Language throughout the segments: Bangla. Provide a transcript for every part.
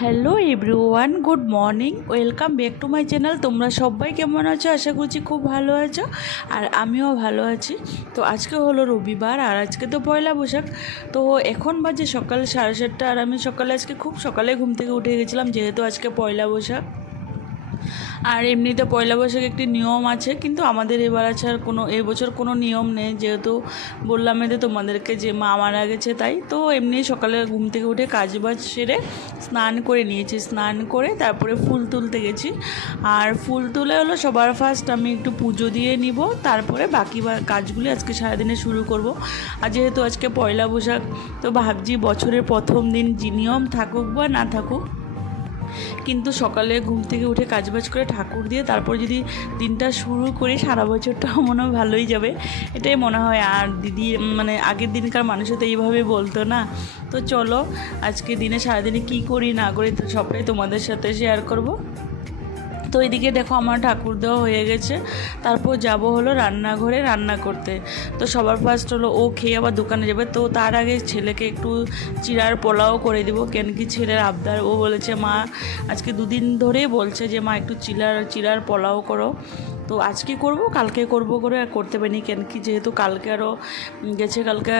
Hello everyone, good morning, welcome back to my channel. তোমরা সবাই কেমন আছো? আশা করছি খুব ভালো আছো, আর আমিও ভালো আছি। তো আজকে হলো রবিবার, আর আজকে তো পয়লা বৈশাখ। তো এখন বাজে সকাল 7:30, আর আমি সকালে আজকে খুব সকালে ঘুম থেকে উঠে গেছিলাম, যেহেতু আজকে পয়লা বৈশাখ। আর এমনিতে পয়লা বৈশাখ একটি নিয়ম আছে, কিন্তু আমাদের এবার আছে আর এবছর কোনো নিয়ম নেই, যেহেতু বললাম যে তোমাদেরকে যে মা মারা গেছে, তাই তো এমনি সকালে ঘুম থেকে উঠে কাজবাজ সেরে স্নান করে নিয়েছি। স্নান করে তারপরে ফুল তুলতে গেছি, আর ফুল তুলে হলো সবার ফার্স্ট আমি একটু পুজো দিয়ে নিব, তারপরে বাকি কাজগুলি আজকে সারাদিনে শুরু করব। আর যেহেতু আজকে পয়লা বৈশাখ, তো ভাবছি বছরের প্রথম দিন নিয়ম থাকুক বা না থাকুক, কিন্তু সকালে ঘুম থেকে উঠে কাজবাজ করে ঠাকুর দিয়ে তারপর যদি দিনটা শুরু করি, সারা বছরটা মনে হয় ভালোই যাবে, এটাই মনে হয়। আর দিদি মানে আগের দিনকার মানুষও তো এইভাবে বলতো না। তো চলো আজকে দিনে সারাদিনে কী করি না করি সবটাই তোমাদের সাথে শেয়ার করব। তো এদিকে দেখো আমার ঠাকুর দেওয়া হয়ে গেছে, তারপর যাব হলো রান্নাঘরে রান্না করতে। তো সবার ফার্স্ট হলো ও খেয়ে আবার দোকানে যাবে, তো তার আগে ছেলেকে একটু চিড়ার পোলাও করে দেবো, কেন কি ছেলের আবদার। ও বলেছে মা আজকে দুদিন ধরেই বলছে যে মা একটু চিড়ার পোলাও করো। তো আজকে করব, কালকে করব করে আর করতে পারিনি, কেন কি যেহেতু কালকে আরও গেছে, কালকে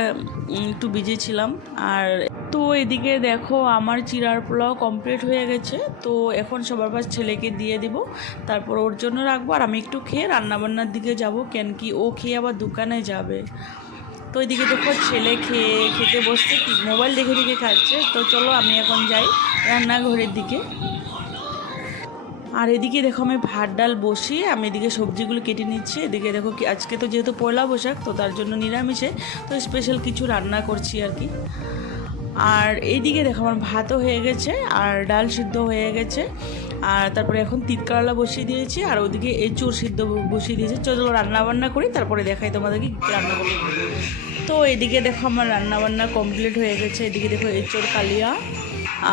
একটু বিজি ছিলাম। আর তো এদিকে দেখো আমার চিড়ার পোলাও কমপ্লিট হয়ে গেছে। তো এখন সবার পাশ ছেলেকে দিয়ে দিব, তারপর ওর জন্য রাখবো, আর আমি একটু খেয়ে রান্নাবান্নার দিকে যাব, কেন কি ও খেয়ে আবার দোকানে যাবে। তো এদিকে দেখো ছেলে খেতে বসতে মোবাইল দেখে দেখে খাচ্ছে। তো চলো আমি এখন যাই রান্নাঘরের দিকে। আর এদিকে দেখো আমি ভাত ডাল বসিয়ে আমি এদিকে সবজিগুলো কেটে নিচ্ছি। এদিকে দেখো কি আজকে তো যেহেতু পয়লা বৈশাখ, তো তার জন্য নিরামিষে তো স্পেশাল কিছু রান্না করছি আর কি। আর এইদিকে দেখো আমার ভাতও হয়ে গেছে, আর ডাল সিদ্ধ হয়ে গেছে, আর তারপরে এখন তিতকারলা বসিয়ে দিয়েছি, আর ওদিকে এঁচুড় সিদ্ধ বসিয়ে দিয়েছি। চলো রান্নাবান্না করি, তারপরে দেখাই তোমাদেরকে কী রান্না করি। তো এদিকে দেখো আমার রান্নাবান্না কমপ্লিট হয়ে গেছে। এদিকে দেখো এঁচুড় কালিয়া,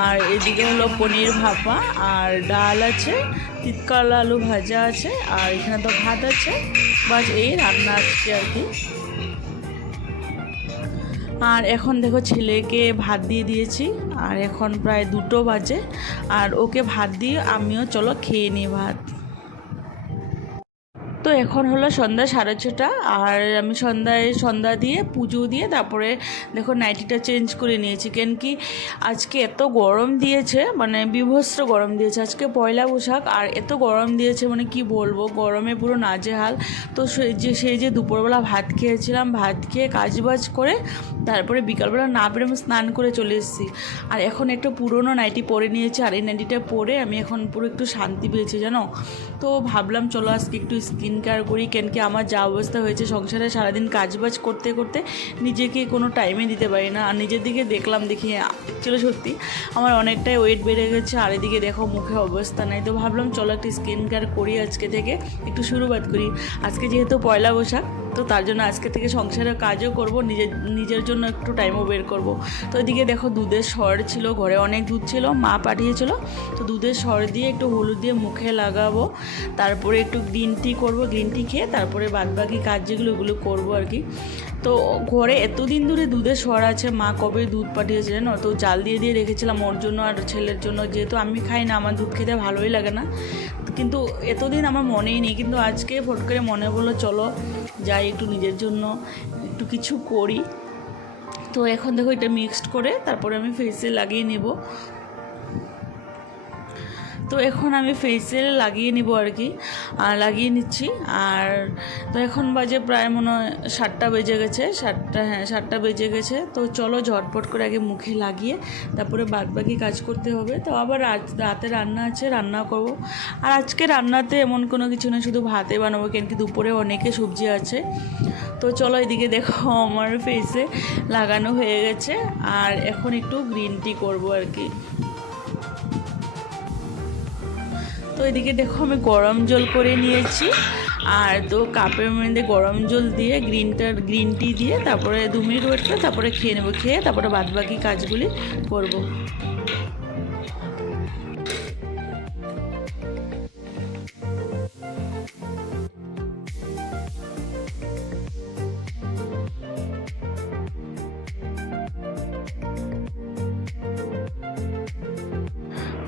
আর এদিকে হলো পনির ভাপা, আর ডাল আছে, তিতকারলা আলু ভাজা আছে, আর এখানে তো ভাত আছে। বাস এই রান্না আসছে আর কি। আর এখন দেখো ছেলেকে ভাত দিয়ে দিয়েছি, আর এখন প্রায় 2টো বাজে, আর ওকে ভাত দিয়ে আমিও চলো খেয়ে নিই ভাত। তো এখন হলো সন্ধ্যা 6:30, আর আমি সন্ধ্যা দিয়ে পুজো দিয়ে তারপরে দেখো নাইটিটা চেঞ্জ করে নিয়েছি, কেন কি আজকে এত গরম দিয়েছে, মানে বিভৎস গরম দিয়েছে। আজকে পয়লা বৈশাখ আর এত গরম দিয়েছে, মানে কি বলবো, গরমে পুরো নাজেহাল। তো সেই যে দুপুরবেলা ভাত খেয়েছিলাম, ভাত খেয়ে কাজবাজ করে তারপরে বিকালবেলা না পেরে আমি স্নান করে চলে এসেছি, আর এখন একটু পুরনো নাইটি পরে নিয়েছি, আর এই নাইটিটা পরে আমি এখন পুরো একটু শান্তি পেয়েছি জানো। তো ভাবলাম চলো আজকে একটু স্কিন কেয়ার করি, কেন কি আমার যা অবস্থা হয়েছে সংসারে সারাদিন কাজবাজ করতে করতে নিজেকে কোনো টাইমে দিতে পারি না। আর নিজের দিকে দেখি ছিল সত্যি আমার অনেকটাই ওয়েট বেড়ে গেছে, আর এদিকে দেখো মুখে অবস্থা নাই। তো ভাবলাম চলো একটু স্কিন কেয়ার করি, আজকে থেকে একটু শুরুবাত করি। আজকে যেহেতু পয়লা বৈশাখ, তো তার জন্য আজকে থেকে সংসারের কাজও করব, নিজের জন্য একটু টাইমও বের করব। তো এদিকে দেখো দুধের সর ছিল, ঘরে অনেক দুধ ছিল, মা পাঠিয়েছিল। তো দুধের সর দিয়ে একটু হলুদ দিয়ে মুখে লাগাবো, তারপরে একটু গ্রিন টি করবো, গ্রিন টি খেয়ে তারপরে বাদবাকি কাজ যেগুলো ওগুলো করবো আর কি। তো ঘরে এতদিন ধরে দুধের সর আছে, মা কবে দুধ পাঠিয়েছে জানো, তো জাল দিয়ে রেখেছিলাম ওর জন্য আর ছেলের জন্য, যেহেতু আমি খাই না, আমার দুধ খেতে ভালোই লাগে না, কিন্তু এতদিন আমার মনেই নেই, কিন্তু আজকে ফট করে মনে বললো চলো যাই একটু নিজের জন্য একটু কিছু করি। তো এখন দেখো এটা মিক্সড করে তারপরে আমি ফেসে লাগিয়ে নেব। তো এখন আমি ফেসে লাগিয়ে নিব আর কি, লাগিয়ে নিচ্ছি। আর তো এখন বাজে প্রায় মনে হয় 7টা বেজে গেছে, 7টা বেজে গেছে। তো চলো ঝটপট করে আগে মুখে লাগিয়ে তারপরে বাকি কাজ করতে হবে। তো আবার রাতে রান্না আছে, রান্না করব। আর আজকে রান্নাতে এমন কোনো কিছু না, শুধু ভাতে বানাবো, কেন কি দুপুরে অনেকে সবজি আছে। তো চলো এদিকে দেখো আমার ফেসে লাগানো হয়ে গেছে, আর এখন একটু গ্রিন টি করবো আর কি। তো এদিকে দেখো আমি গরম জল করে নিয়েছি, আর তো কাপের মধ্যে গরম জল দিয়ে গ্রিন টি দিয়ে তারপরে 2 মিনিট ওয়েট করে তারপরে খেয়ে নেবো, খেয়ে তারপরে বাদবাকি কাজগুলি করব।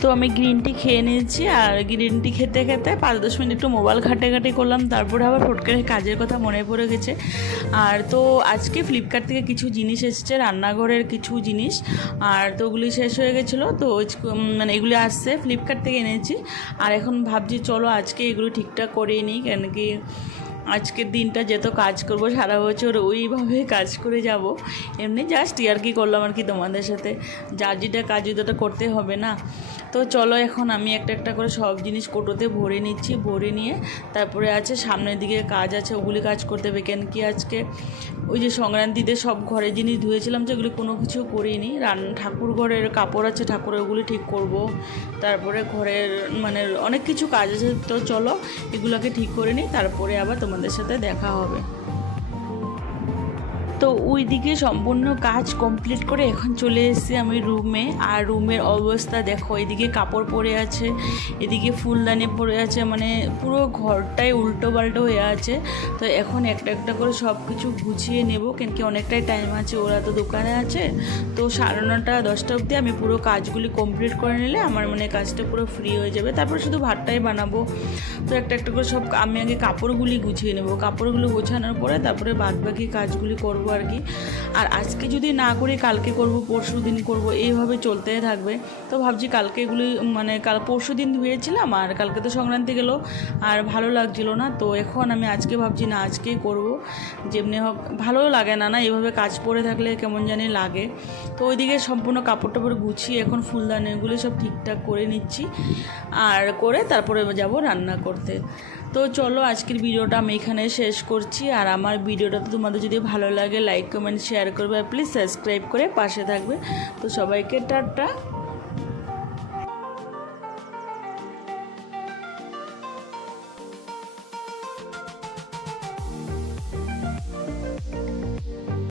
তো আমি গ্রিন টি খেয়ে নিয়েছি, আর গ্রিন টি খেতে খেতে 5-10 মিনিট একটু মোবাইল ঘাটাঘাটি করলাম, তারপরে আবার ফট করে কাজের কথা মনে পড়ে গেছে। আর তো আজকে ফ্লিপকার্ট থেকে কিছু জিনিস এসেছে, রান্নাঘরের কিছু জিনিস, আর তো ওগুলি শেষ হয়ে গেছিলো, তো মানে এগুলি আসছে ফ্লিপকার্ট থেকে এনেছি। আর এখন ভাবছি চলো আজকে এগুলো ঠিকঠাক করে নিই, কেন কি আজকের দিনটা যেত কাজ করব সারা বছর ওইভাবে কাজ করে যাব, এমনি জাস্ট কি করলাম আর কি তোমাদের সাথে, যার যেটা কাজ ওটা করতে হবে না। তো চলো এখন আমি একটা একটা করে সব জিনিস কোটোতে ভরে নিচ্ছি, ভরে নিয়ে তারপরে আছে সামনের দিকে কাজ আছে, ওগুলি কাজ করতে হবে। কেন কি আজকে ওই যে সংক্রান্তিতে সব ঘরের জিনিস ধুয়েছিলাম, যেগুলি কোনো কিছু করিনি। ঠাকুর ঘরের কাপড় আছে, ঠাকুরের ওগুলি ঠিক করব, তারপরে ঘরের মানে অনেক কিছু কাজ আছে। তো চলো এগুলোকে ঠিক করে নিই, তারপরে আবার তোমাদের সাথে দেখা হবে। তো ওই দিকে সম্পূর্ণ কাজ কমপ্লিট করে এখন চলে এসেছি আমি রুমে। আর রুমের অবস্থা দেখো, এদিকে কাপড় পরে আছে, এদিকে ফুলদানি পরে আছে, মানে পুরো ঘরটাই উল্টো পাল্টো হয়ে আছে। তো এখন একটা একটা করে সব কিছু গুছিয়ে নেব, কেন কি অনেকটাই টাইম আছে, ওরা তো দোকানে আছে। তো 9:30-10টা অবধি আমি পুরো কাজগুলি কমপ্লিট করে নিলে আমার মানে কাজটা পুরো ফ্রি হয়ে যাবে, তারপর শুধু ভাতটাই বানাবো। তো একটা একটা করে সব আমি আগে কাপড়গুলি গুছিয়ে নেব, কাপড়গুলো গোছানোর পরে তারপরে বাদবাকি কাজগুলি করব আর কি। আর আজকে যদি না করি কালকে করব, পরশু দিন করব, এইভাবে চলতে থাকবে। তো ভাবছি কালকে এগুলি মানে পরশু দিন ধুয়েছিলাম, আর কালকে তো সংক্রান্তি গেল, আর ভালো লাগছিল না। তো এখন আমি আজকে ভাবছি না আজকেই করব, যেমনি হোক ভালো লাগে না এইভাবে কাজ পড়ে থাকলে কেমন জানি লাগে। তো ওইদিকে সম্পূর্ণ কাপড় টাপড় গুছিয়ে এখন ফুলদানিগুলি সব ঠিকঠাক করে নিচ্ছি, আর করে তারপরে যাব রান্না করতে। তো চলো আজকের ভিডিওটা আমি এখানে শেষ করছি। আর আমার ভিডিওটা তো তোমাদের যদি ভালো লাগে লাইক কমেন্ট শেয়ার করবে, আর প্লিজ সাবস্ক্রাইব করে পাশে থাকবে। তো সবাইকে টাটা।